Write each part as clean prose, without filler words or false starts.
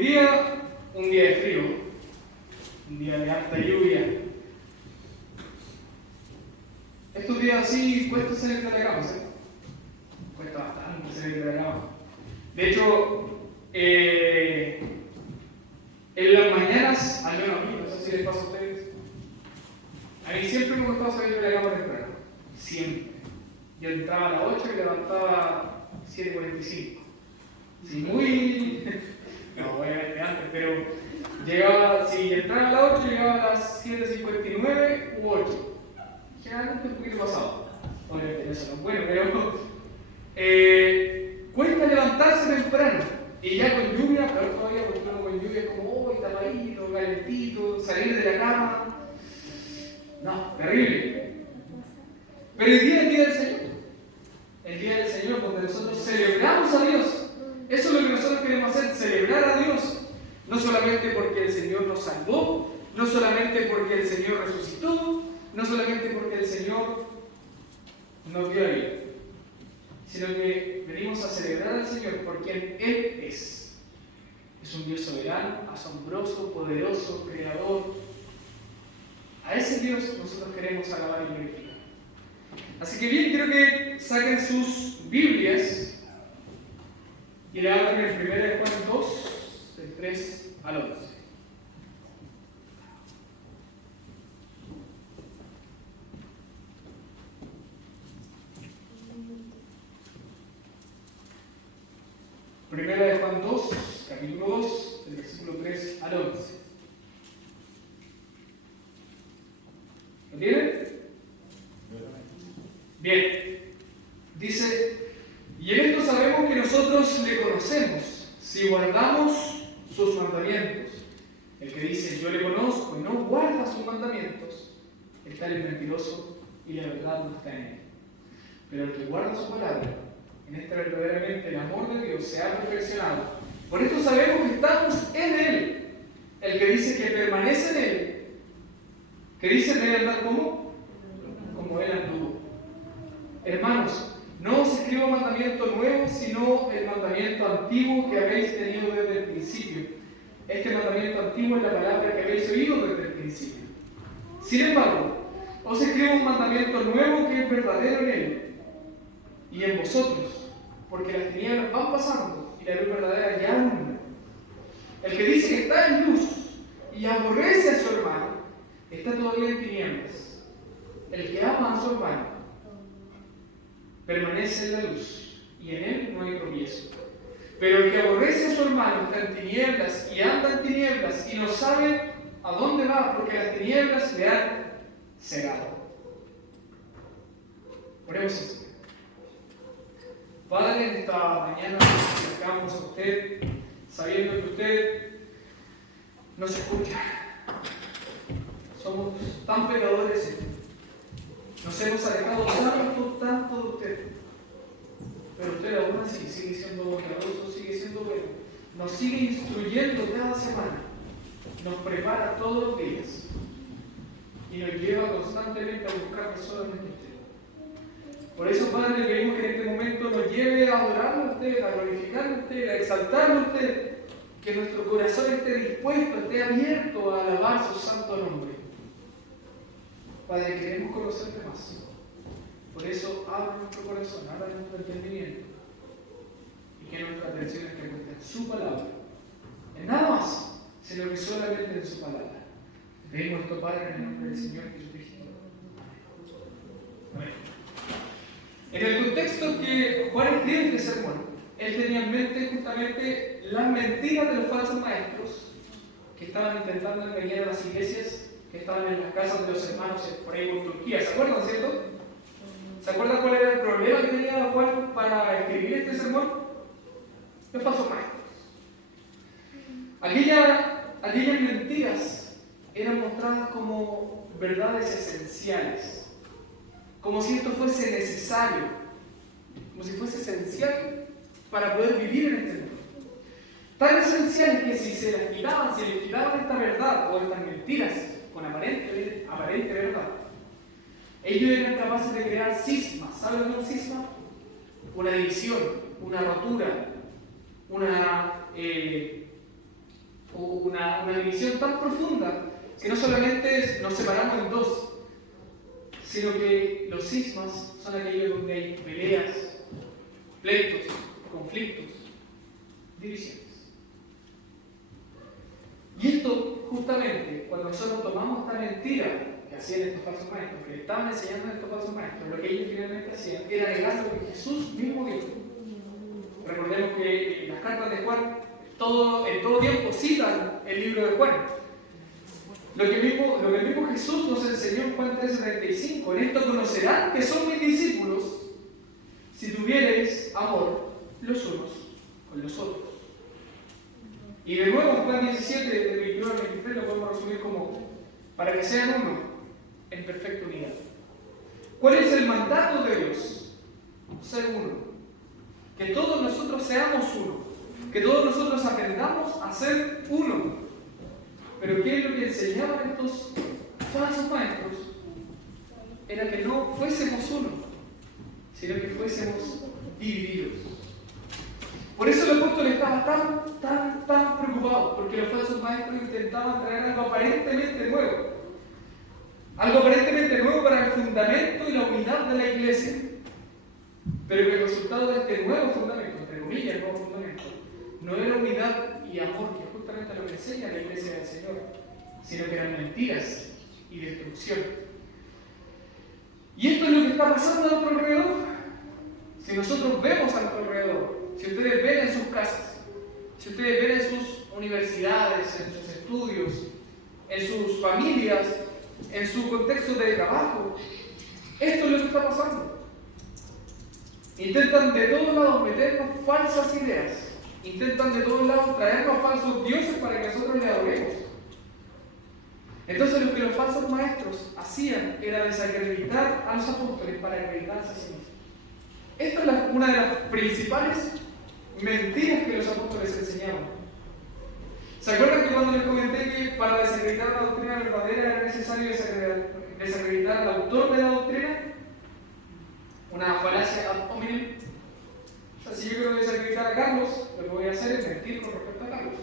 día, un día de frío, un día de alta lluvia. Estos días así cuesta salir de la cama, ¿sí? Cuesta bastante salir de la cama. De hecho, en las mañanas, al menos a mí, no sé si les pasa a ustedes, a mí siempre me gustaba salir de la cama temprano. Siempre. Yo entraba a las 8 y levantaba a 7:45. Sí, muy... No, obviamente antes, pero llegaba, si entraba a las 8, llegaba a las 7:59 u 8. Generalmente un poquito pasado. Obviamente eso no es bueno, pero cuesta levantarse temprano. Y ya con lluvia, peor todavía, porque uno con lluvia es como, oh, tapadito, calentito, salir de la cama. No, terrible. Pero el día del Señor. El día del Señor, donde nosotros celebramos a Dios. Eso es lo que nosotros queremos hacer, celebrar a Dios. No solamente porque el Señor nos salvó, no solamente porque el Señor resucitó, no solamente porque el Señor nos dio la vida, sino que venimos a celebrar al Señor por quien Él es. Es un Dios soberano, asombroso, poderoso, creador. A ese Dios nosotros queremos alabar y glorificar. Así que bien, quiero que saquen sus Biblias y le abran el 1 Juan 2, del 3 al 11. Primera de Juan 2, capítulo 2, del versículo 3 al 11. ¿Lo tienen? Bien. Dice, y en esto sabemos que nosotros le conocemos, si guardamos sus mandamientos. El que dice, yo le conozco y no guarda sus mandamientos, el tal es mentiroso y la verdad no está en él. Pero el que guarda su palabra, en esta verdaderamente el amor de Dios se ha perfeccionado. Por esto sabemos que estamos en Él. El que dice que permanece en Él, que dice debe andar como Él anduvo. Hermanos, no os escribo mandamiento nuevo, sino el mandamiento antiguo que habéis tenido desde el principio. Este mandamiento antiguo es la palabra que habéis oído desde el principio. Sin embargo, os escribo un mandamiento nuevo que es verdadero en Él y en vosotros, porque las tinieblas van pasando y la luz verdadera ya alumbra. El que dice que está en luz y aborrece a su hermano, está todavía en tinieblas. El que ama a su hermano permanece en la luz y en él no hay tropiezo. Pero el que aborrece a su hermano está en tinieblas y anda en tinieblas y no sabe a dónde va porque las tinieblas le han cegado. Oremos así. Padre, en esta mañana nos acercamos a usted, sabiendo que usted nos escucha. Somos tan pecadores, nos hemos alejado tanto de usted. Pero usted aún así sigue siendo bondadoso, sigue siendo bueno. Nos sigue instruyendo cada semana. Nos prepara todos los días. Y nos lleva constantemente a buscarle solamente a usted. Por eso, Padre, le pedimos que en este momento nos lleve a adorarlo a usted, a glorificarlo a usted, a exaltarlo a usted. Que nuestro corazón esté dispuesto, esté abierto a alabar su santo nombre. Padre, queremos conocerte más. Por eso, abre nuestro corazón, abre nuestro entendimiento. Y que nuestra atención esté puesta en su palabra. En nada más, sino que solamente en su palabra. Te pedimos esto, Padre, en el nombre del Señor Jesucristo. Amén. En el contexto que Juan escribe este sermón, él tenía en mente justamente las mentiras de los falsos maestros que estaban intentando engañar a las iglesias que estaban en las casas de los hermanos por ahí por Turquía. ¿Se acuerdan, cierto? ¿Se acuerdan cuál era el problema que tenía Juan para escribir este sermón? Los falsos maestros. Aquellas mentiras eran mostradas como verdades esenciales. Como si esto fuese necesario, como si fuese esencial para poder vivir en este mundo. Tan esencial que si se les quitaban esta verdad o estas mentiras con aparente verdad, ellos eran capaces de crear cismas. ¿Saben lo que es un cisma? Una división, una rotura, una división tan profunda que no solamente nos separamos en dos, sino que los cismas son aquellos donde hay peleas, pleitos, conflictos, divisiones. Y esto, justamente, cuando nosotros tomamos esta mentira que hacían estos falsos maestros, que estaban enseñando a estos falsos maestros, lo que ellos finalmente hacían era negar lo que Jesús mismo dijo. Recordemos que en las cartas de Juan, en todo tiempo citan el libro de Juan. Lo que el mismo Jesús nos enseñó en Juan 13:35, en esto conocerán que son mis discípulos si tuviereis amor los unos con los otros. Y de nuevo en Juan 17, del 21 al 23, lo podemos resumir como para que sean uno en perfecta unidad. ¿Cuál es el mandato de Dios? Ser uno. Que todos nosotros seamos uno. Que todos nosotros aprendamos a ser uno. Pero ¿qué es lo que enseñaban estos falsos maestros? Era que no fuésemos uno, sino que fuésemos divididos. Por eso el apóstol estaba tan preocupado, porque los falsos maestros intentaban traer algo aparentemente nuevo. Algo aparentemente nuevo para el fundamento y la unidad de la iglesia. Pero que el resultado de este nuevo fundamento, entre comillas, el nuevo fundamento, no era unidad y amor, que justamente lo que enseña la iglesia del Señor, sino que eran mentiras y destrucción. Y esto es lo que está pasando a nuestro alrededor. Si nosotros vemos a nuestro alrededor, si ustedes ven en sus casas, si ustedes ven en sus universidades, en sus estudios, en sus familias, en su contexto de trabajo, esto es lo que está pasando. Intentan de todos lados meternos falsas ideas. Intentan de todos lados traernos falsos dioses para que nosotros le adoremos. Entonces lo que los falsos maestros hacían era desacreditar a los apóstoles para acreditarse a sí mismos. Esta es una de las principales mentiras que los apóstoles enseñaban. ¿Se acuerdan que cuando les comenté que para desacreditar la doctrina verdadera era necesario desacreditar al autor de la doctrina? Una falacia ad hominem. O sea, si yo quiero desacreditar a Carlos, lo que voy a hacer es mentir con respecto a Carlos.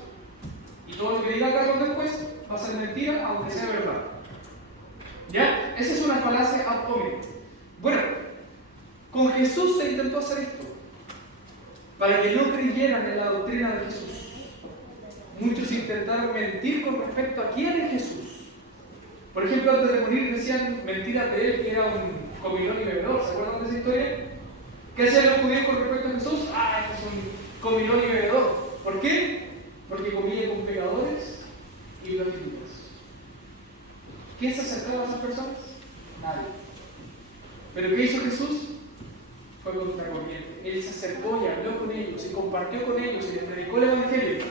Y todo lo que diga Carlos después va a ser mentira, aunque sea verdad. ¿Ya? Esa es una falacia ad hominem. Bueno, con Jesús se intentó hacer esto, para que no creyeran en la doctrina de Jesús. Muchos intentaron mentir con respecto a quién es Jesús. Por ejemplo, antes de morir decían mentiras de él, que era un comilón y bebedor. ¿Se acuerdan de esa historia? ¿Qué hacían los judíos con respecto a Jesús? Este es un comilón y bebedor. ¿Por qué? Porque comía con pecadores y prostitutas. ¿Quién se acercaba a esas personas? Nadie. ¿Pero qué hizo Jesús? Fue contracorriente. Él se acercó y habló con ellos y compartió con ellos y les predicó el Evangelio.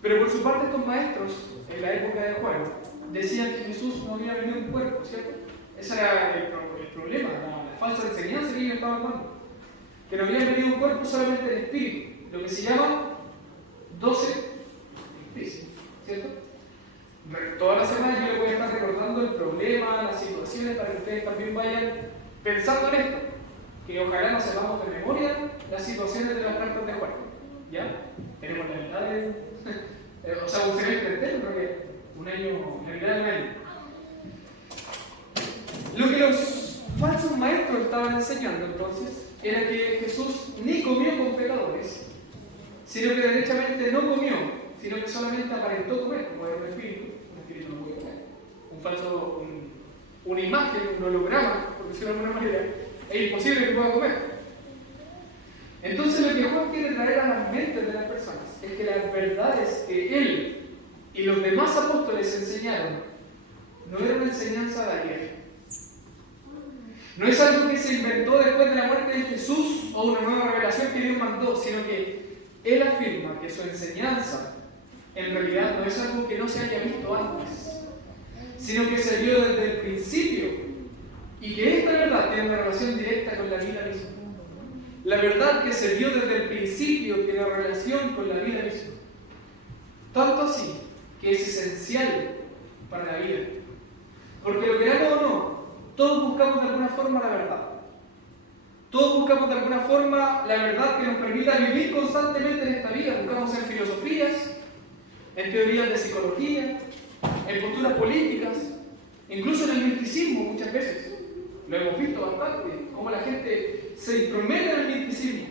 Pero por su parte estos maestros, en la época de Juan, decían que Jesús no había venido en cuerpo, ¿cierto? Ese era el problema, la falsa enseñanza que ellos estaban dando. Que no había venido en cuerpo, solamente el espíritu. Lo que se llama 12 espíritus, ¿cierto? Toda la semana yo les voy a estar recordando el problema, las situaciones, para que ustedes también vayan pensando en esto. Que ojalá nos sepamos de memoria las situaciones de las cartas de Juan. ¿Ya? Tenemos la mitad de... o sea, un semestre entero, creo que un año, la mitad de un año. Lo que los falsos maestros estaban enseñando entonces era que Jesús ni comió con pecadores, sino que derechamente no comió, sino que solamente aparentó comer, como era un espíritu no puede comer. Una imagen, un holograma, por decirlo de alguna manera, es imposible que pueda comer. Entonces lo que Juan quiere traer a las mentes de las personas es que las verdades que él y los demás apóstoles enseñaron no era una enseñanza de ayer. No es algo que se inventó después de la muerte de Jesús o una nueva revelación que Dios mandó, sino que él afirma que su enseñanza en realidad no es algo que no se haya visto antes, sino que se vio desde el principio y que esta verdad tiene una relación directa con la vida misma. La verdad que se vio desde el principio tiene una relación con la vida misma. Tanto así que es esencial para la vida. Porque lo queramos o no, todos buscamos de alguna forma la verdad. Todos buscamos de alguna forma la verdad que nos permita vivir constantemente en esta vida. Buscamos en filosofías, en teorías de psicología, en posturas políticas, incluso en el misticismo muchas veces. Lo hemos visto bastante, cómo la gente se intromete en el misticismo.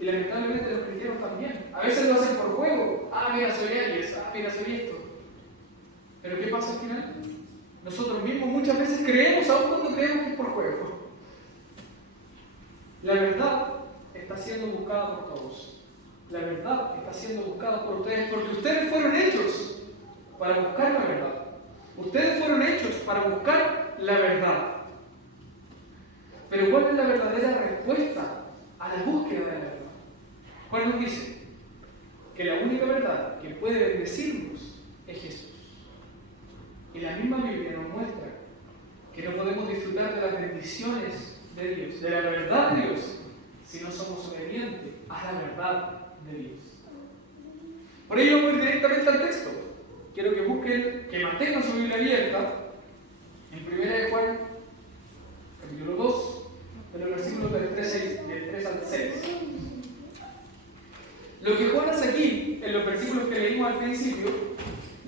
Y lamentablemente los cristianos también. A veces lo hacen por juego. Ah, mira, soy Aries. Ah, mira, soy esto. Pero ¿qué pasa al final? Nosotros mismos muchas veces creemos, aún cuando creemos que es por juego. La verdad está siendo buscada por todos. La verdad está siendo buscada por ustedes porque ustedes fueron hechos para buscar la verdad. Ustedes fueron hechos para buscar la verdad. Pero ¿cuál es la verdadera respuesta a la búsqueda de la verdad? ¿Cuál nos dice? Que la única verdad que puede bendecirnos es Jesús. Y la misma Biblia nos muestra que no podemos disfrutar de las bendiciones de Dios, de la verdad de Dios, si no somos obedientes a la verdad de Dios. Por ello vamos directamente al texto. Quiero que busquen, que mantengan su Biblia abierta en 1 de Juan, capítulo 2, de los versículos del 3 al 6. Lo que Juan hace aquí, en los versículos que leímos al principio,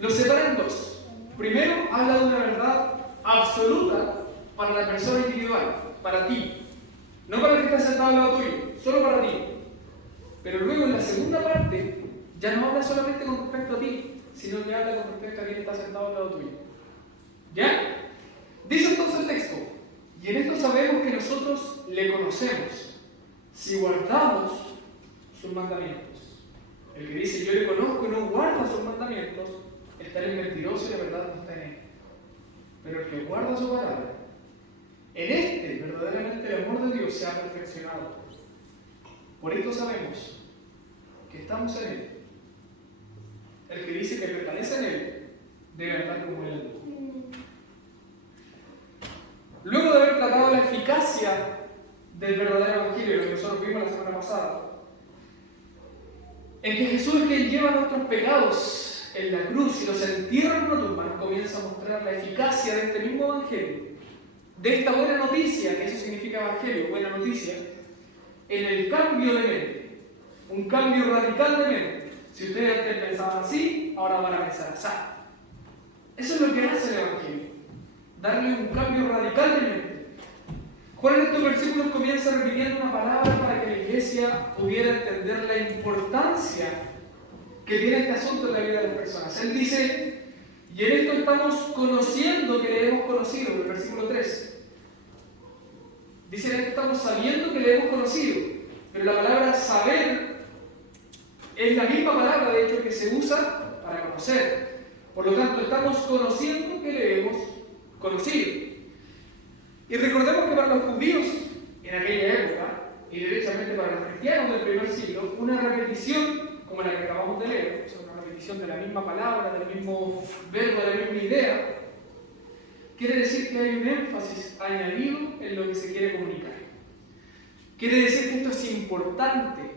lo separa en dos. Primero, habla de una verdad absoluta para la persona individual, para ti. No para el que está sentado al lado tuyo, solo para ti. Pero luego, en la segunda parte, ya no habla solamente con respecto a ti, sino que habla con respecto a quien está sentado al lado tuyo. ¿Ya? Dice entonces el texto, y en esto sabemos que nosotros le conocemos, si guardamos sus mandamientos. El que dice, yo le conozco y no guarda sus mandamientos, está en el mentiroso y la verdad no está en él. Pero el que guarda su palabra, en este verdaderamente el amor de Dios se ha perfeccionado. Por esto sabemos que estamos en él. El que dice que permanece en él, debe andar como él. Luego de haber tratado la eficacia del verdadero evangelio, lo que nosotros vimos la semana pasada, en que Jesús es quien lleva nuestros pecados en la cruz y los entierra en una tumba, nos comienza a mostrar la eficacia de este mismo evangelio, de esta buena noticia, que eso significa evangelio, buena noticia, en el cambio de mente, un cambio radical de mente. Si ustedes antes pensaban así, ahora van a pensar así. Eso es lo que hace el evangelio, darle un cambio radical de mente. Juan en estos versículos comienza repitiendo una palabra para que la iglesia pudiera entender la importancia que tiene este asunto en la vida de las personas. Él dice, y en esto estamos conociendo que le hemos conocido, en el versículo 3. Dice, en esto estamos sabiendo que le hemos conocido, pero la palabra saber es la misma palabra, de hecho, que se usa para conocer. Por lo tanto, estamos conociendo que le hemos conocido. Y recordemos que para los judíos, en aquella época, y derechamente para los cristianos del primer siglo, una repetición, como la que acabamos de leer, o sea, una repetición de la misma palabra, del mismo verbo, de la misma idea, quiere decir que hay un énfasis añadido en lo que se quiere comunicar. Quiere decir que esto es importante.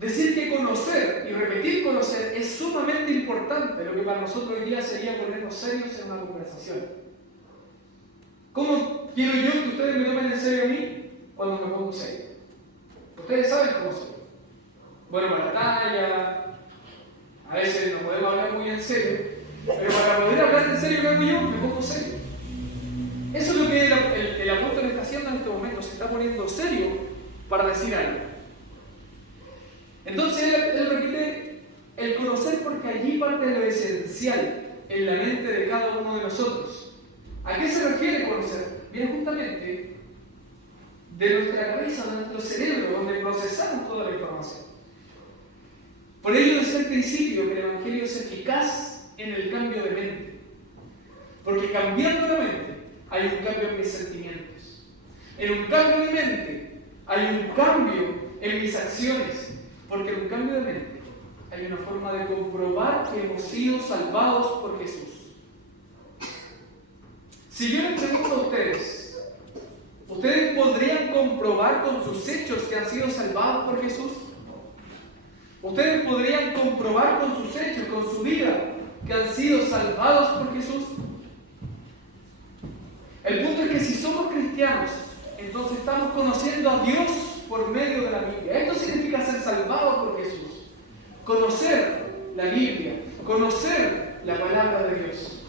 Decir que conocer y repetir conocer es sumamente importante, lo que para nosotros hoy día sería ponernos serios en una conversación. ¿Cómo quiero yo que ustedes me tomen en serio a mí cuando me pongo serio? Ustedes saben cómo soy. Bueno, para la talla, a veces no podemos hablar muy en serio, pero para poder hablar en serio que hago yo, me pongo serio. Eso es lo que el apóstol está haciendo en este momento, se está poniendo serio para decir algo. Entonces él repite el conocer porque allí parte de lo esencial en la mente de cada uno de nosotros. ¿A qué se refiere conocer? Viene justamente de nuestra cabeza, de nuestro cerebro, donde procesamos toda la información. Por ello decía al principio que el Evangelio es eficaz en el cambio de mente. Porque cambiando la mente hay un cambio en mis sentimientos. En un cambio de mente hay un cambio en mis acciones. Porque en un cambio de mente hay una forma de comprobar que hemos sido salvados por Jesús. Si yo les pregunto a ustedes, ¿ustedes podrían comprobar con sus hechos que han sido salvados por Jesús? ¿Ustedes podrían comprobar con sus hechos, con su vida, que han sido salvados por Jesús? El punto es que si somos cristianos, entonces estamos conociendo a Dios por medio de la Biblia. Esto significa ser salvados por Jesús. Conocer la Biblia, conocer la palabra de Dios.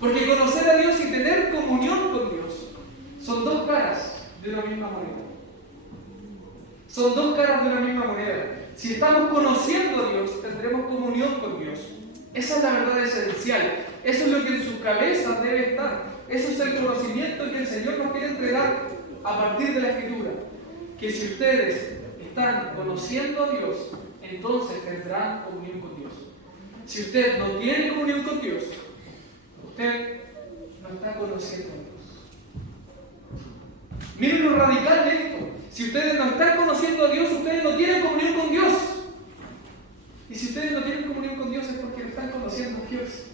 Porque conocer a Dios y tener comunión con Dios son dos caras de una misma moneda. Son dos caras de una misma moneda. Si estamos conociendo a Dios, tendremos comunión con Dios. Esa es la verdad esencial. Eso es lo que en sus cabezas debe estar. Eso es el conocimiento que el Señor nos quiere entregar a partir de la Escritura. Que si ustedes están conociendo a Dios, entonces tendrán comunión con Dios. Si usted no tiene comunión con Dios, usted no está conociendo a Dios. Miren lo radical de esto. Si ustedes no están conociendo a Dios, ustedes no tienen comunión con Dios. Y si ustedes no tienen comunión con Dios es porque no están conociendo a Dios.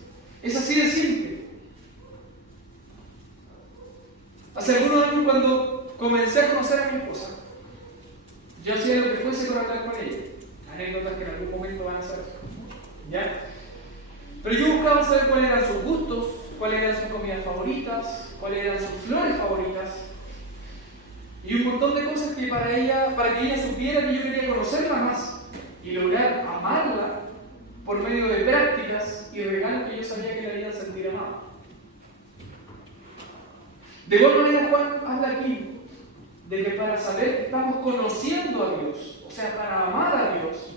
Es así de simple. Hace algunos años, cuando comencé a conocer a mi esposa, yo hacía lo que fuese por hablar con ella. Anécdotas que en algún momento van a saber. ¿Ya? Pero yo buscaba saber cuáles eran sus gustos, cuáles eran sus comidas favoritas, cuáles eran sus flores favoritas. Y un montón de cosas que para que ella supiera que yo quería conocerla más y lograr amarla por medio de prácticas y regalos que yo sabía que la harían sentir amada. De igual manera, Juan habla aquí de que para saber que estamos conociendo a Dios, o sea, para amar a Dios,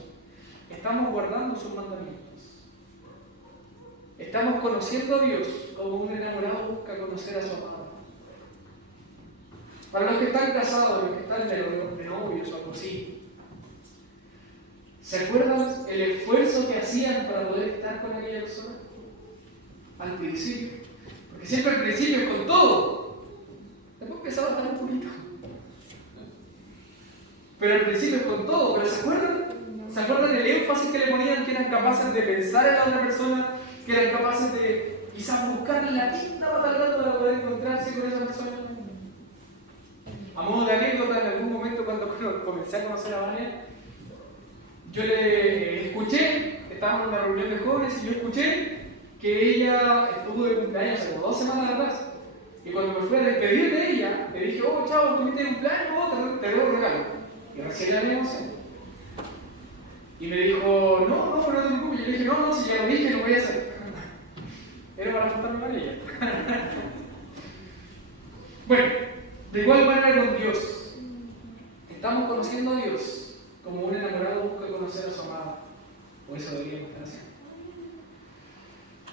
estamos guardando sus mandamientos. Estamos conociendo a Dios como un enamorado busca conocer a su amado. Para los que están casados, los que están de novios o algo así, ¿se acuerdan el esfuerzo que hacían para poder estar con aquella persona? Al principio. Porque siempre al principio es con todo. Después empezaba a estar un poquito. Pero al principio es con todo. Pero ¿se acuerdan? ¿Se acuerdan el énfasis que le ponían? Que eran capaces de pensar en la otra persona, que eran capaces de quizás buscar la quinta batalla para poder encontrarse con esa persona. A modo de anécdota, en algún momento cuando comencé a conocer a Vania, yo le escuché, estábamos en una reunión de jóvenes y yo escuché que ella estuvo de cumpleaños hace como 2 semanas atrás. Y cuando me fui a despedir de ella, le dije, oh, chao, ¿tuviste cumpleaños? Te debo un regalo. Y recién la vimos. Y me dijo, no te preocupes. Yo le dije, no, si ya lo dije, lo voy a hacer. Era para juntarme con ella. Bueno, de igual manera con Dios. Estamos conociendo a Dios como un enamorado busca conocer a su amado. O eso deberíamos estar haciendo.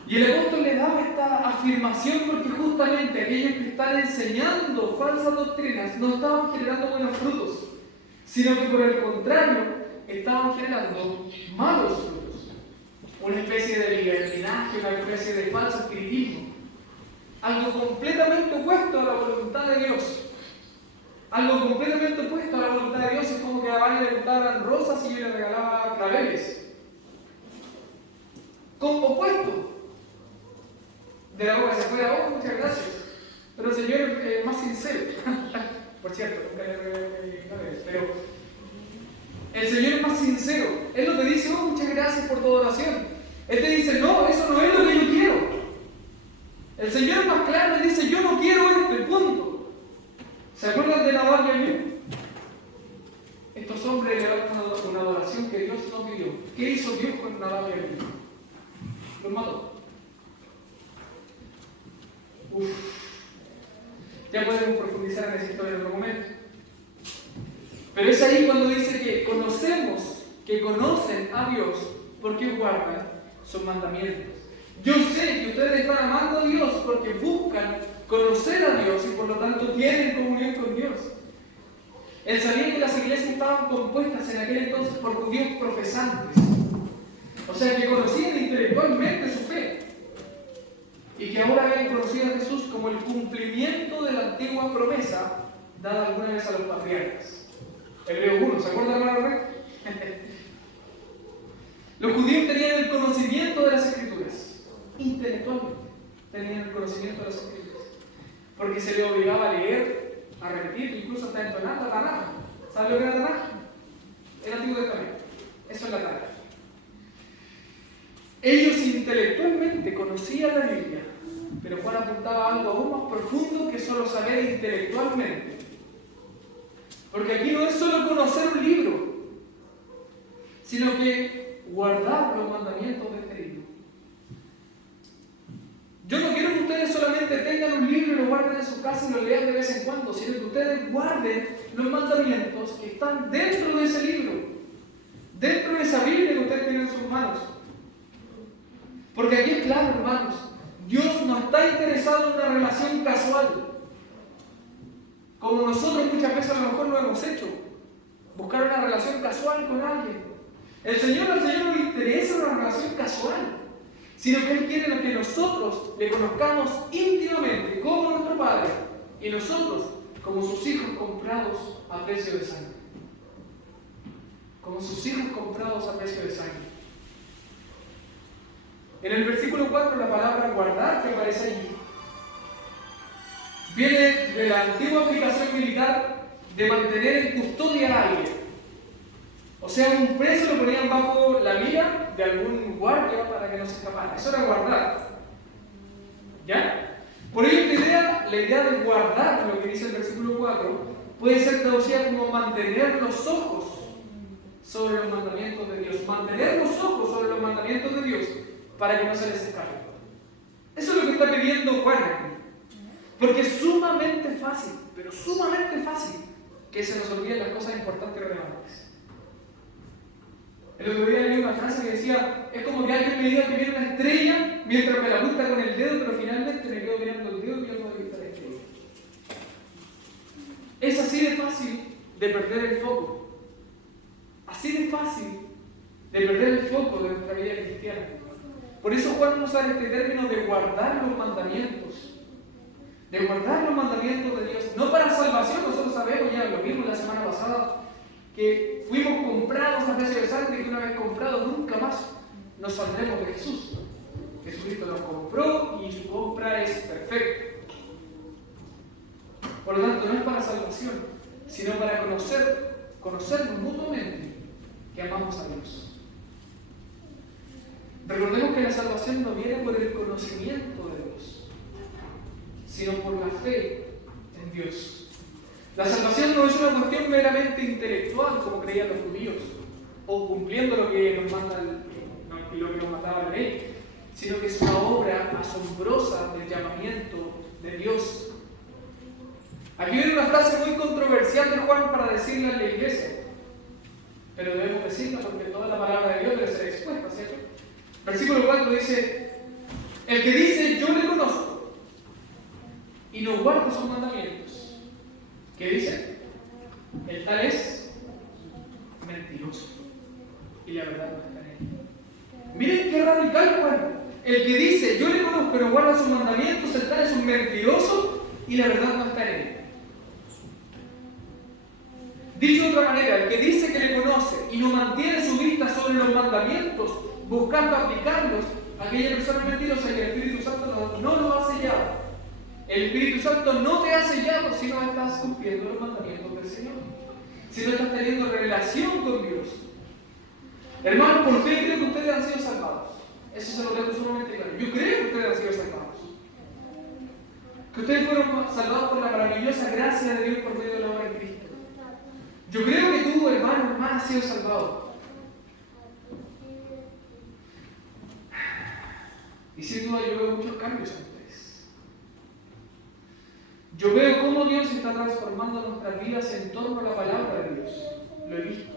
Y el apóstol le daba esta afirmación porque justamente aquellos que están enseñando falsas doctrinas no estaban generando buenos frutos, sino que por el contrario estaban generando malos frutos. Una especie de libertinaje, una especie de falso espiritismo. Algo completamente opuesto a la voluntad de Dios. Algo completamente opuesto a la voluntad de Dios. Es como que a Vania le gustaran rosas y yo le regalaba claveles. Opuesto. De la boca se fuera, oh, muchas gracias. Pero el Señor es más sincero. Por cierto, nunca le regalé claveles. Pero el Señor es más sincero. Él no te dice, oh, muchas gracias por tu oración. Él te dice, no, eso no es lo que yo quiero. El Señor es más claro, le dice, yo no quiero esto, punto. ¿Se acuerdan de Nabal y Abiú? Estos hombres le dan una adoración que Dios no pidió. ¿Qué hizo Dios con Nabal y Abiú? Los mató. Ya podemos profundizar en esa historia en otro momento. Pero es ahí cuando dice que conocemos, que conocen a Dios porque guardan sus mandamientos. Yo sé que ustedes están amando a Dios porque buscan conocer a Dios y por lo tanto tienen comunión con Dios. Él sabía que las iglesias estaban compuestas en aquel entonces por judíos profesantes. O sea, que conocían intelectualmente su fe. Y que ahora habían conocido a Jesús como el cumplimiento de la antigua promesa dada alguna vez a los patriarcas. Hebreos 1, ¿se acuerdan, hermano Rey? Los judíos tenían el conocimiento de las Escrituras. Intelectualmente tenían el conocimiento de las Escrituras. Porque se les obligaba a leer, a repetir, incluso hasta entonar la Tanaj. ¿Sabe lo que era Tanaj? El Antiguo Testamento. Eso es la Tanaj. Ellos intelectualmente conocían la Biblia, pero Juan apuntaba a algo aún más profundo que solo saber intelectualmente. Porque aquí no es solo conocer un libro, sino que guardar los mandamientos de este libro. Yo no quiero que ustedes solamente tengan un libro y lo guarden en su casa y lo lean de vez en cuando, sino que ustedes guarden los mandamientos que están dentro de ese libro, dentro de esa Biblia que ustedes tienen en sus manos. Porque aquí es claro, hermanos, Dios no está interesado en una relación casual, como nosotros muchas veces a lo mejor lo hemos hecho, buscar una relación casual con alguien. Al Señor no le interesa una relación casual, sino que Él quiere que nosotros le conozcamos íntimamente como nuestro Padre y nosotros como sus hijos comprados a precio de sangre. Como sus hijos comprados a precio de sangre. En el versículo 4 la palabra guardar que aparece allí viene de la antigua aplicación militar de mantener en custodia a alguien. O sea, un preso lo ponían bajo la mira de algún guardia para que no se escapara. Eso era guardar. ¿Ya? Por ello la idea de guardar, lo que dice el versículo 4, puede ser traducida como mantener los ojos sobre los mandamientos de Dios. Mantener los ojos sobre los mandamientos de Dios para que no se les escape. Eso es lo que está pidiendo Juan aquí. Porque es sumamente fácil, pero sumamente fácil, que se nos olviden las cosas importantes y relevantes. El otro día leí una frase que decía, es como que alguien me diga que viene una estrella mientras me la apunta con el dedo, pero finalmente me quedo mirando el dedo y yo no voy a ver la estrella. Es así de fácil de perder el foco. Así de fácil de perder el foco de nuestra vida cristiana. Por eso Juan usa este término de guardar los mandamientos. De guardar los mandamientos de Dios. No para salvación, nosotros sabemos, ya lo vimos la semana pasada, que fuimos comprados a precio de sangre y que una vez comprados nunca más nos saldremos de Jesús. Jesucristo nos compró y su compra es perfecta. Por lo tanto, no es para salvación, sino para conocernos mutuamente que amamos a Dios. Recordemos que la salvación no viene por el conocimiento de Dios, sino por la fe en Dios. La salvación no es una cuestión meramente intelectual, como creían los judíos, o cumpliendo lo que nos manda lo que nos mandaba la ley, sino que es una obra asombrosa del llamamiento de Dios. Aquí viene una frase muy controversial de Juan para decirla en la iglesia, pero debemos decirla porque toda la palabra de Dios debe ser expuesta, ¿cierto? Versículo 4 dice, el que dice yo le conozco y no guarda sus mandamientos, ¿qué dice? El tal es mentiroso y la verdad no está en él. Miren qué radical, Juan. El que dice yo le conozco pero guarda sus mandamientos, el tal es un mentiroso y la verdad no está en él. Dicho de otra manera, el que dice que le conoce y no mantiene su vista sobre los mandamientos, buscando aplicarlos, aquella persona mentirosa y el Espíritu Santo no lo ha sellado. El Espíritu Santo no te ha sellado si no estás cumpliendo los mandamientos del Señor, si no estás teniendo relación con Dios. Hermanos, por fe creo que ustedes han sido salvados. Eso se lo dejo sumamente claro. Yo creo que ustedes han sido salvados. Que ustedes fueron salvados por la maravillosa gracia de Dios por medio de la obra de Cristo. Yo creo que tú, hermano, hermana, has sido salvado. Y sin duda yo veo muchos cambios en ustedes. Yo veo cómo Dios está transformando nuestras vidas en torno a la palabra de Dios. Lo he visto.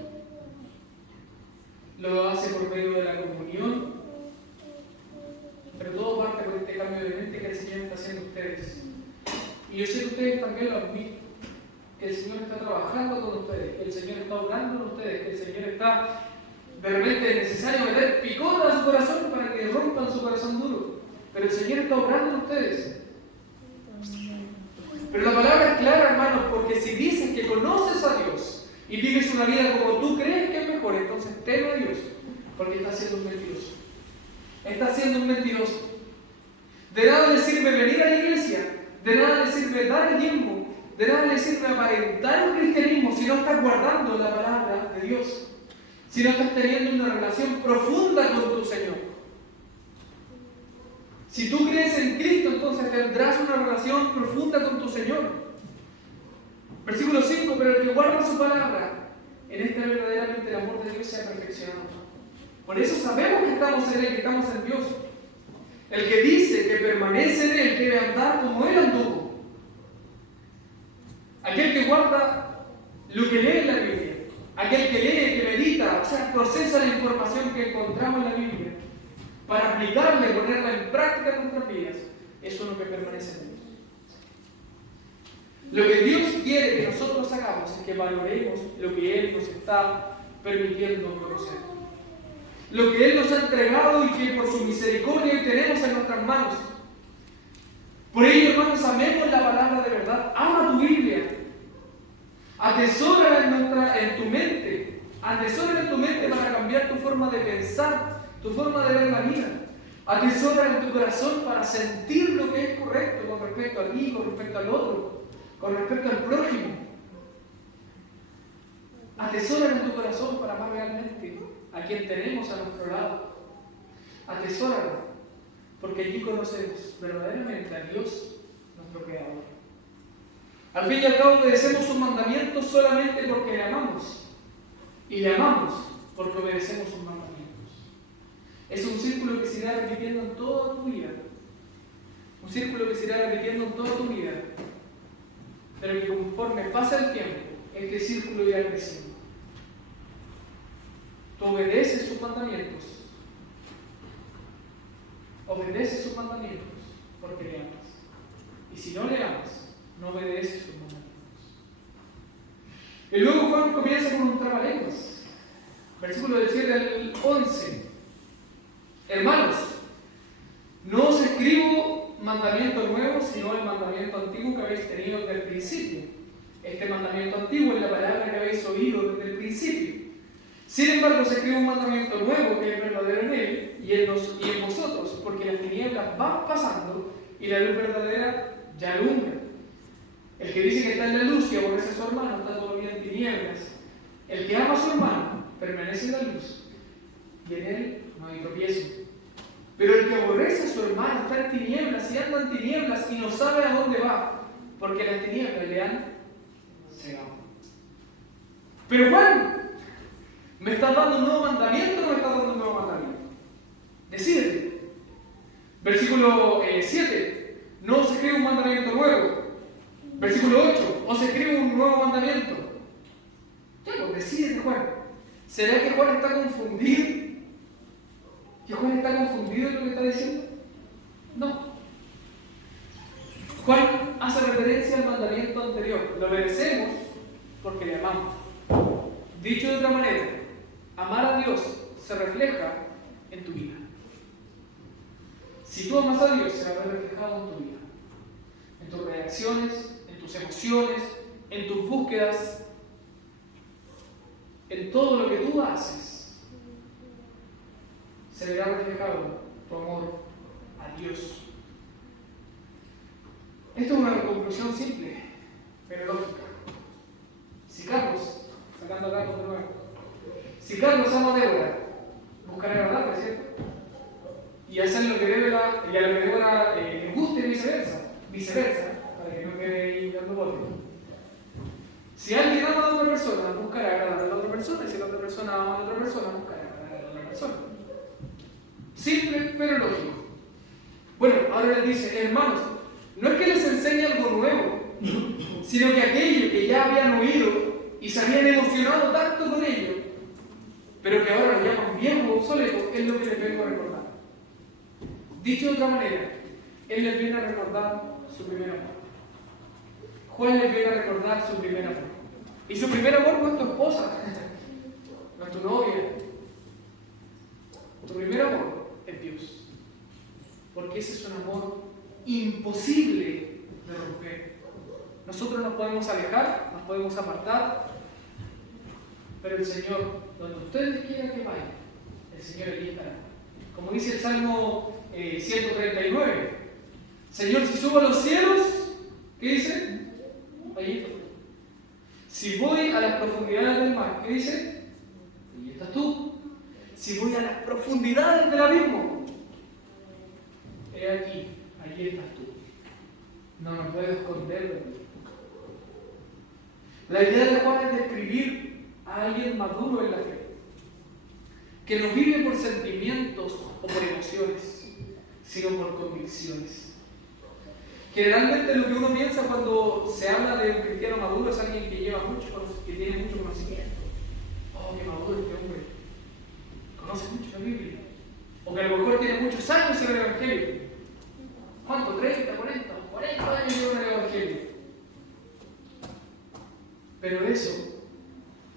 Lo hace por medio de la comunión, pero todo parte por este cambio de mente que el Señor está haciendo en ustedes. Y yo sé que ustedes también lo han visto. Que el Señor está trabajando con ustedes, que el Señor está obrando en ustedes, que el Señor está, de repente es necesario meter picón a su corazón para que rompan su corazón duro, pero el Señor está obrando en ustedes. Pero la palabra es clara, hermanos, porque si dices que conoces a Dios y vives una vida como tú crees que es mejor, entonces teme a Dios, porque estás siendo un mentiroso. Estás siendo un mentiroso. De nada le sirve venir a la iglesia, de nada le sirve dar el diezmo, de nada le sirve aparentar un cristianismo si no estás guardando la palabra de Dios, si no estás teniendo una relación profunda con tu Señor. Si tú crees en Cristo, entonces tendrás una relación profunda con tu Señor. Versículo 5, pero el que guarda su palabra, en este verdaderamente el amor de Dios se ha perfeccionado. Por eso sabemos que estamos en Él, que estamos en Dios. El que dice que permanece en Él debe andar como Él anduvo. Aquel que guarda lo que lee en la Biblia, aquel que lee, que medita, o sea, procesa la información que encontramos en la Biblia para aplicarla y ponerla en práctica en nuestras vidas, es uno que permanece en Dios. Lo que Dios quiere que nosotros hagamos es que valoremos lo que Él nos está permitiendo conocer. Lo que Él nos ha entregado y que por su misericordia tenemos en nuestras manos. Por ello, hermanos, amemos la palabra de verdad. Ama tu Biblia. Atesórala en tu mente. Atesórala en tu mente para cambiar tu forma de pensar, tu forma de ver la vida. Atesórala en tu corazón para sentir lo que es correcto con respecto a ti, con respecto al otro, con respecto al prójimo. Atesórala en tu corazón para amar realmente a quien tenemos a nuestro lado. Atesórala, porque allí conocemos verdaderamente a Dios, nuestro Creador. Al fin y al cabo obedecemos sus mandamientos solamente porque le amamos. Y le amamos porque obedecemos sus mandamientos. Es un círculo que se irá repitiendo en toda tu vida. Un círculo que se irá repitiendo en toda tu vida. Pero que conforme pasa el tiempo, este círculo irá creciendo. Tú obedeces sus mandamientos. Obedeces sus mandamientos porque le amas. Y si no le amas, no obedeces sus mandamientos. Y luego Juan comienza con un trabalenguas. Versículo del 7 al 11. Hermanos, no os escribo mandamiento nuevo, sino el mandamiento antiguo que habéis tenido desde el principio. Este mandamiento antiguo es la palabra que habéis oído desde el principio. Sin embargo, os escribo un mandamiento nuevo que es verdadero en Él y en vosotros, porque las tinieblas van pasando y la luz verdadera ya alumbra. El que dice que está en la luz y aborrece a su hermano está todavía en tinieblas. El que ama a su hermano permanece en la luz y en él no hay tropiezo. Pero el que aborrece a su hermano está en tinieblas y anda en tinieblas y no sabe a dónde va, porque las tinieblas le han cegado. Pero Juan, ¿me estás dando un nuevo mandamiento o no me estás dando un nuevo mandamiento? Decídete. Versículo 7. No os escribo un mandamiento nuevo. Versículo 8. Os escribo un nuevo mandamiento. Ya, pues decídete, Juan. ¿Será que Juan está confundido? ¿Que Juan está confundido en lo que está diciendo? No. Juan hace referencia al mandamiento anterior. Lo obedecemos porque le amamos. Dicho de otra manera, amar a Dios se refleja en tu vida. Si tú amas a Dios, se va a ver reflejado en tu vida. En tus reacciones, en tus emociones, en tus búsquedas, en todo lo que tú haces, se verá reflejado tu amor a Dios. Esto es una conclusión simple, pero lógica. Si Carlos, sacando a Carlos de nuevo, si Carlos ama a Débora, buscará agradarle, ¿cierto? Y hacer lo que Débora, y a lo que Débora le guste y viceversa, para que no quede ahí dando bote. Si alguien ama a otra persona, buscará agradar a la otra persona, y si la otra persona ama a otra persona, buscará agradar a la otra persona. Simple, pero lógico. Bueno, ahora les dice, hermanos, no es que les enseñe algo nuevo, sino que aquello que ya habían oído y se habían emocionado tanto con ello, pero que ahora lo llaman viejo o obsoleto, es lo que les vengo a recordar. Dicho de otra manera, Él les viene a recordar su primer amor. Juan les viene a recordar su primer amor. Y su primer amor no es tu esposa, no es tu novia. Tu primer amor es Dios. Porque ese es un amor imposible de romper. Nosotros nos podemos alejar, nos podemos apartar, pero el Señor, donde ustedes quieran que vayan, el Señor allí estará. Como dice el Salmo 139, Señor, si subo a los cielos, ¿qué dice? Allí estoy. Si voy a las profundidades del mar, ¿qué dice? Allí estás tú. Si voy a las profundidades del abismo, he aquí, allí estás tú. No puedo esconderlo. La idea de Juan es describir a alguien maduro en la fe, que no vive por sentimientos o por emociones, sino por convicciones. Generalmente lo que uno piensa cuando se habla de un cristiano maduro es alguien que lleva que tiene mucho conocimiento. Oh, qué maduro este hombre. Conoce mucho la Biblia. O que a lo mejor tiene muchos años en el Evangelio. ¿Cuánto? 30, 40 años lleva en el Evangelio. Pero eso,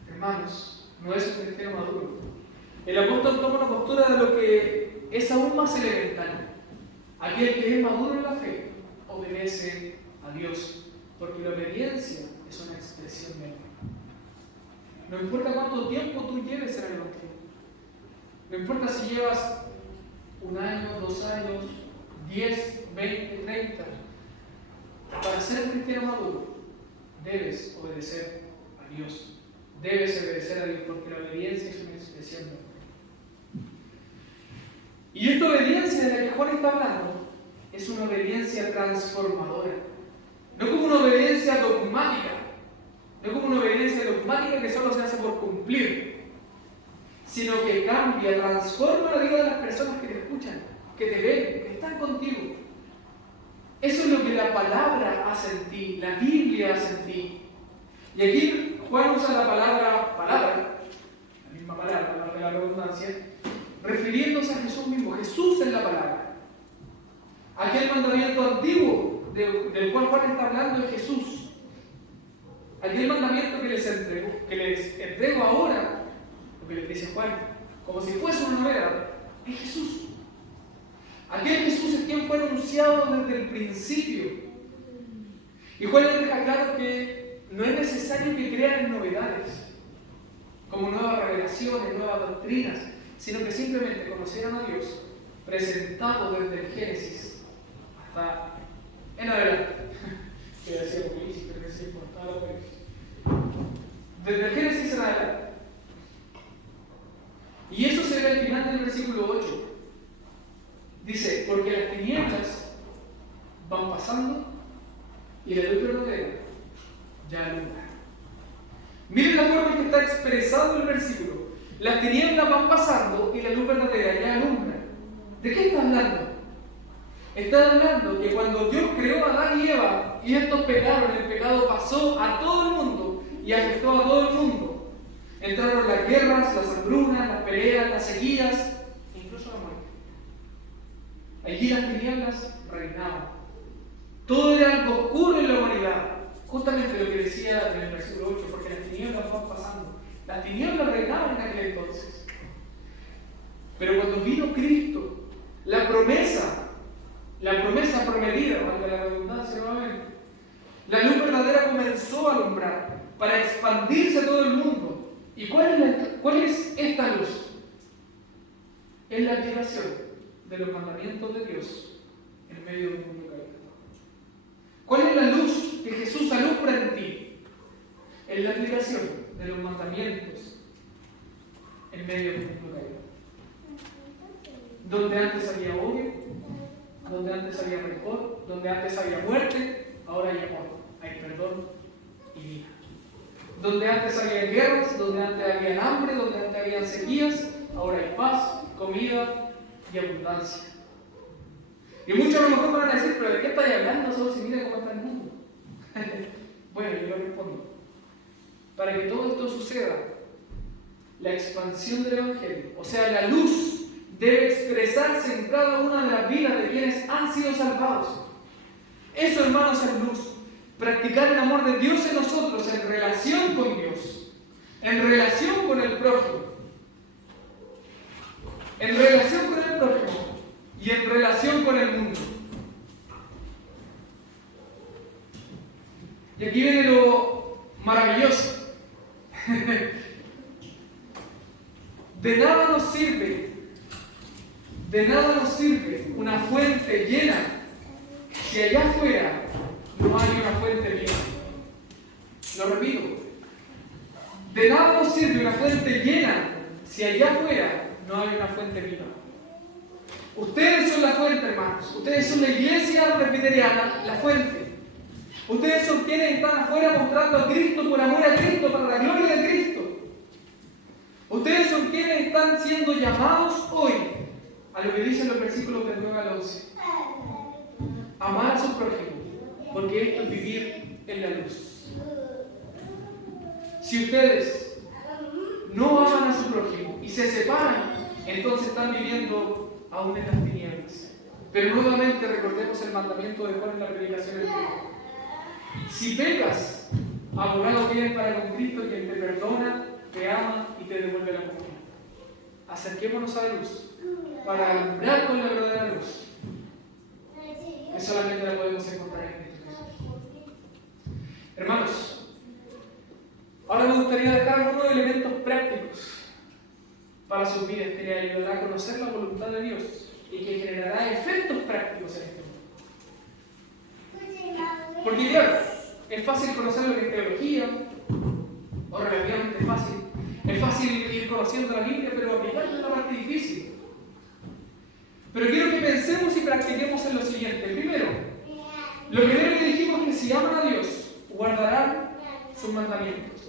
hermanos, no es un cristiano maduro. El apóstol toma una postura de lo que es aún más elemental. Aquel que es maduro en la fe obedece a Dios, porque la obediencia es una expresión de amor. No importa cuánto tiempo tú lleves en el Evangelio, no importa si llevas 1 año, 2 años, 10, 20, 30, para ser un cristiano maduro, debes obedecer a Dios. Debes obedecer a Dios porque la obediencia es una expresión de amor. Y esta obediencia de la que Juan está hablando es una obediencia transformadora. No como una obediencia dogmática. No como una obediencia dogmática que solo se hace por cumplir, sino que cambia, transforma la vida de las personas que te escuchan, que te ven, que están contigo. Eso es lo que la palabra hace en ti, la Biblia hace en ti. Y aquí Juan usa la palabra, la misma palabra, para la redundancia, refiriéndose a Jesús mismo. Jesús es la palabra. Aquel mandamiento antiguo del cual Juan está hablando es Jesús. Aquel mandamiento que les entrego ahora, lo que les dice Juan, como si fuese una novedad, es Jesús. Aquel Jesús es quien fue anunciado desde el principio. Y Juan les deja claro que no es necesario que crean novedades, como nuevas revelaciones, nuevas doctrinas, sino que simplemente conocieran a Dios presentado desde el Génesis hasta en adelante. Que decía Apocalipsis, pero que se importaba Apocalipsis. Desde el Génesis en adelante. Y eso se ve al final del versículo 8. Dice, porque las tinieblas van pasando y la luz verdadera ya alumbra. Miren la forma en que está expresado el versículo. Las tinieblas van pasando y la luz verdadera ya alumbra. ¿De qué está hablando? Está hablando que cuando Dios creó a Adán y Eva y estos pecaron, el pecado pasó a todo el mundo y afectó a todo el mundo. Entraron las guerras, las hambrunas, las peleas, las sequías, incluso la muerte. Allí las tinieblas reinaban. Todo era algo oscuro en la humanidad. Justamente lo que decía en el versículo 8, porque las tinieblas van pasando. Las tinieblas reinaban en aquel entonces. Pero cuando vino Cristo, la promesa prometida, valga la redundancia nuevamente, la luz verdadera comenzó a alumbrar para expandirse a todo el mundo. ¿Y cuál es esta luz? Es la aplicación de los mandamientos de Dios en medio del mundo caído. ¿Cuál es la luz que Jesús alumbra en ti? Es la aplicación de los mandamientos en medio del mundo caído. Donde antes había odio, donde antes había rencor, donde antes había muerte, ahora hay amor, hay perdón y vida. Donde antes había guerras, donde antes había hambre, donde antes había sequías, ahora hay paz, comida y abundancia. Y muchos a lo mejor van a decir, pero ¿de qué estáis hablando? Solo si mira cómo está el mundo. Bueno, yo lo respondo. Para que todo esto suceda, la expansión del Evangelio, o sea, la luz, debe expresarse en cada una de las vidas de quienes han sido salvados. Eso, hermanos, es luz. Practicar el amor de Dios en nosotros en relación con Dios, en relación con el prójimo, en relación con el prójimo y en relación con el mundo. Y aquí viene lo maravilloso. De nada nos sirve una fuente llena si allá afuera no hay una fuente viva. Lo repito. De nada nos sirve una fuente llena si allá afuera no hay una fuente viva. Ustedes son la fuente, hermanos. Ustedes son la iglesia presbiteriana, la fuente. Ustedes son quienes están afuera mostrando a Cristo por amor a Cristo, para la gloria de Cristo. Ustedes son quienes están siendo llamados hoy a lo que dicen los versículos del 9 al 11. Amar a su prójimo, porque esto es vivir en la luz. Si ustedes no aman a su prójimo y se separan, entonces están viviendo aún en las tinieblas. Pero nuevamente recordemos el mandamiento de Juan en la predicación del Cristo. Si pecas, abogado tienes para con Cristo, quien te perdona, te ama y te devuelve la comunión. Acerquémonos a la luz para alumbrar con la verdadera luz, que solamente la podemos encontrar en Cristo Jesús. Hermanos, ahora me gustaría dejar algunos elementos prácticos para sus vidas que les ayudará a conocer la voluntad de Dios y que generará efectos prácticos en este mundo. Porque claro, es fácil conocer lo que es teología, o relativamente fácil. Es fácil ir conociendo la Biblia, pero aplicarla es la parte difícil. Pero quiero que pensemos y practiquemos en lo siguiente. Lo primero que dijimos es que si aman a Dios, guardarán sus mandamientos.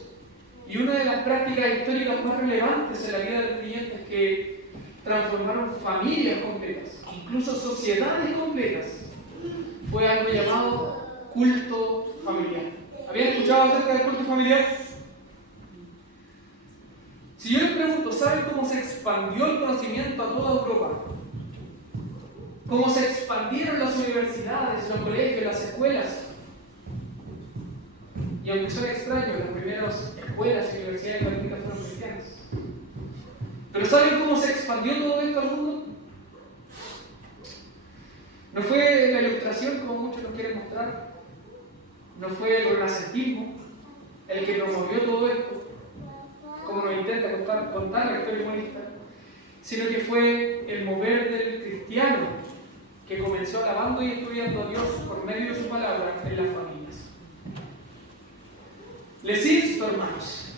Y una de las prácticas históricas más relevantes en la vida de los creyentes que transformaron familias completas, incluso sociedades completas, fue algo llamado culto familiar. ¿Habían escuchado acerca del culto familiar? Si yo les pregunto, ¿saben cómo se expandió el conocimiento a toda Europa? ¿Cómo se expandieron las universidades, los colegios, las escuelas? Y aunque son extraños, las primeras escuelas y universidades católicas fueron cristianas. ¿Pero saben cómo se expandió todo esto al mundo? No fue la ilustración, como muchos nos quieren mostrar. No fue el renacentismo el que promovió todo esto, como nos intenta contar la historia humanista, sino que fue el mover del cristiano que comenzó alabando y estudiando a Dios por medio de su palabra en las familias. Les insto, hermanos,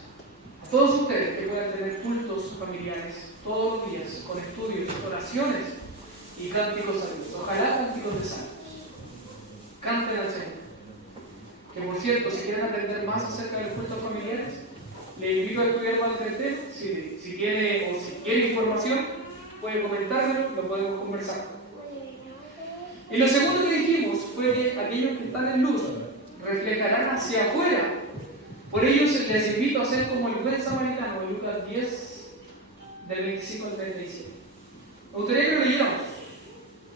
a todos ustedes que puedan tener cultos familiares todos los días, con estudios, oraciones y cánticos a Dios. Ojalá cánticos de santos. Canten al Señor. Que por cierto, si quieren aprender más acerca de los cultos familiares, les invito a estudiar más del tema. Si quiere información, puede comentármelo, lo podemos conversar. Y lo segundo que dijimos fue que aquellos que están en luz reflejarán hacia afuera. Por ello les invito a ser como el buen samaritano en Lucas 10, del 25 al 37. Me gustaría que lo leyéramos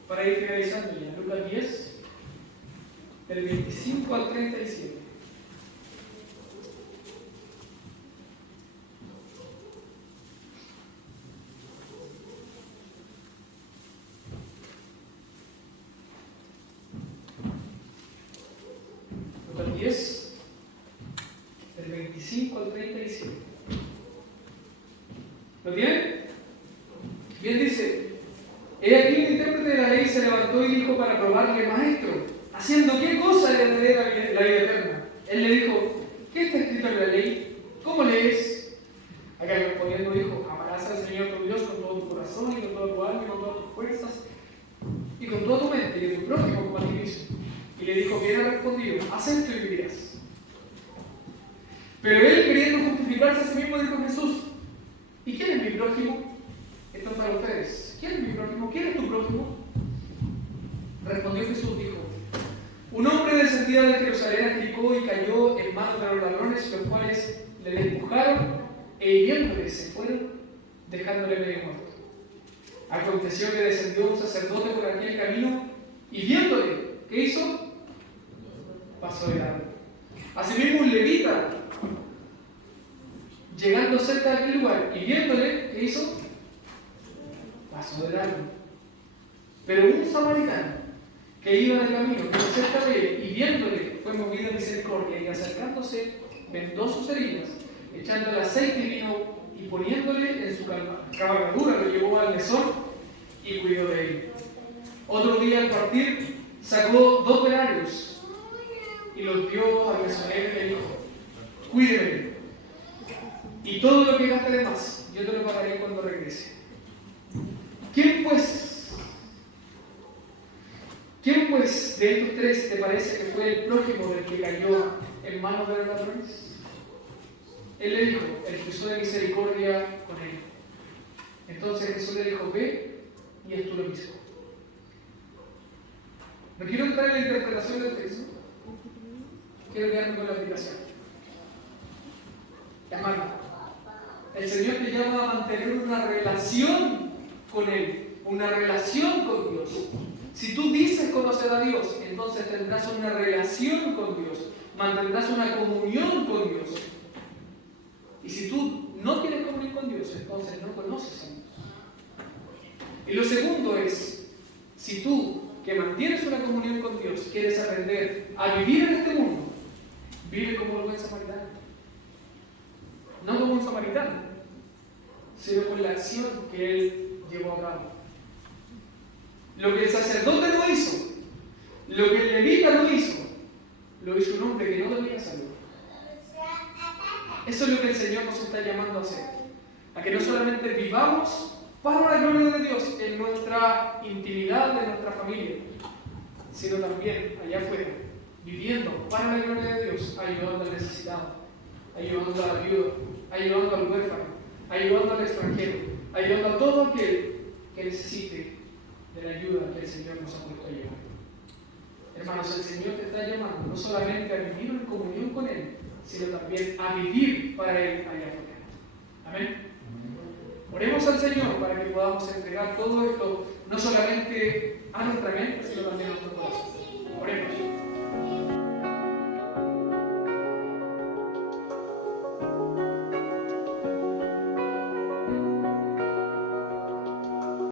para ir finalizando ya. Lucas 10, del 25 al 37. Lucas 10, del 25 al 37. ¿Lo tienen? Bien, dice: he aquí un intérprete de la ley se levantó y dijo para probarle: maestro, ¿haciendo qué cosa le daré la vida eterna? Él le dijo: ¿qué está escrito en la ley? ¿Cómo lees? Acá respondiendo dijo: amarás al Señor tu Dios con todo tu corazón y con toda tu alma y con todas tus fuerzas y con toda tu mente y a tu prójimo como a ti mismo. Y le dijo: bien ha respondido, haz esto y vivirás. Pero él, queriendo justificarse a sí mismo, dijo a Jesús: ¿y quién es mi prójimo? Esto es para ustedes. ¿Quién es mi prójimo? ¿Quién es tu prójimo? Respondió Jesús, dijo: un hombre descendía de Jerusalén, explicó y cayó en manos de los ladrones, los cuales le despojaron e hiriéndole se fueron, dejándole medio muerto. Aconteció que descendió un sacerdote por aquel camino y viéndole, ¿qué hizo? Pasó de largo. Asimismo un levita, llegando cerca de aquel lugar y viéndole, ¿qué hizo? Pasó de largo. Pero un samaritano que iba de camino, quedó cerca de él y viéndole, fue movido a misericordia y acercándose, vendó sus heridas, echándole aceite y vino y poniéndole en su cabalgadura, lo llevó al mesón y cuidó de él. Otro día al partir sacó 2 denarios y los dio al mesonero y le dijo: cuídeme, y todo lo que gaste de más yo te lo pagaré cuando regrese. ¿Quién pues ¿Quién pues de estos tres te parece que fue el prójimo del que cayó en manos de los ladrones? Él le dijo, el que usó de misericordia con él. Entonces Jesús le dijo, ve y haz tú lo mismo. No quiero entrar en la interpretación del texto, quiero quedarme con la aplicación. Hermano, el Señor te llama a mantener una relación con Él, una relación con Dios. Si tú dices conocer a Dios, entonces tendrás una relación con Dios, mantendrás una comunión con Dios. Y si tú no tienes comunión con Dios, entonces no conoces a Dios. Y lo segundo es, si tú que mantienes una comunión con Dios quieres aprender a vivir en este mundo, vive como el buen samaritano. No como un samaritano, sino con la acción que Él llevó a cabo. Lo que el sacerdote no hizo, lo que el levita no hizo, lo hizo un hombre que no tenía salud. Eso es lo que el Señor nos está llamando a hacer. A que no solamente vivamos para la gloria de Dios en nuestra intimidad, en nuestra familia, sino también allá afuera, viviendo para la gloria de Dios, ayudando al necesitado, ayudando a la viuda, ayudando al huérfano, ayudando al extranjero, ayudando a todo aquel que necesite de la ayuda que el Señor nos ha puesto a llevar. Hermanos, el Señor te está llamando no solamente a vivir en comunión con Él, sino también a vivir para Él allá afuera. Amén. Oremos al Señor para que podamos entregar todo esto, no solamente a nuestra mente, sino también a nuestro corazón. Oremos.